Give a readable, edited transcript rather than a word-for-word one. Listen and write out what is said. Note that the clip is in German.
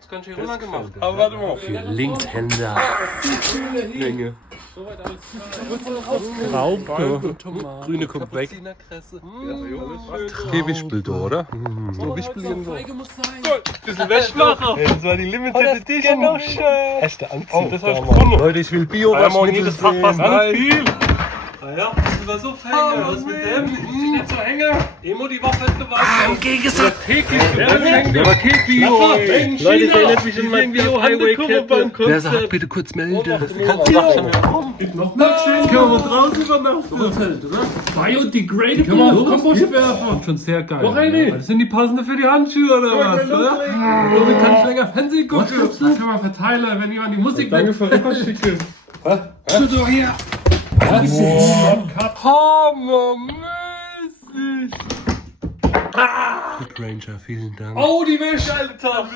Jetzt ganz schön runter gemacht. Aber warte mal. Für Linkshänder. Menge. Graupe. Grüne kommt weg. Gewichtel, oder? Bisschen Wäschmacher. Das war die Limited Edition. Genau schön. Echte Anzug. Das hast du gefunden. Leute, ich will Ja, Bio-Waschmittel jedes Fach passt sehen. nicht viel. Ah ja, das war so fein. Was ist mit dem? Nicht so hängen. Emo die Woche hat gewartet. Im Gegensatz. Der war Kek-Bio, ey. Leute, das erinnert mich an mein Bio-Highway-Kette. Wer sagt, bitte kurz melden. Noch Milkshake. Können wir mal draußen übernachten. Biodegradable. Können wir auf Kompost werfen. Schon sehr geil. Noch eine. Das sind die passende für die Handschuhe oder was? Oder? Damit kann ich länger Fernsehen gucken. Das können wir verteilen, wenn jemand die Musik Danke für Rückerschicken. doch hier. Hammermäßig. Ranger, vielen Dank. Oh, die Wäsche, Alter.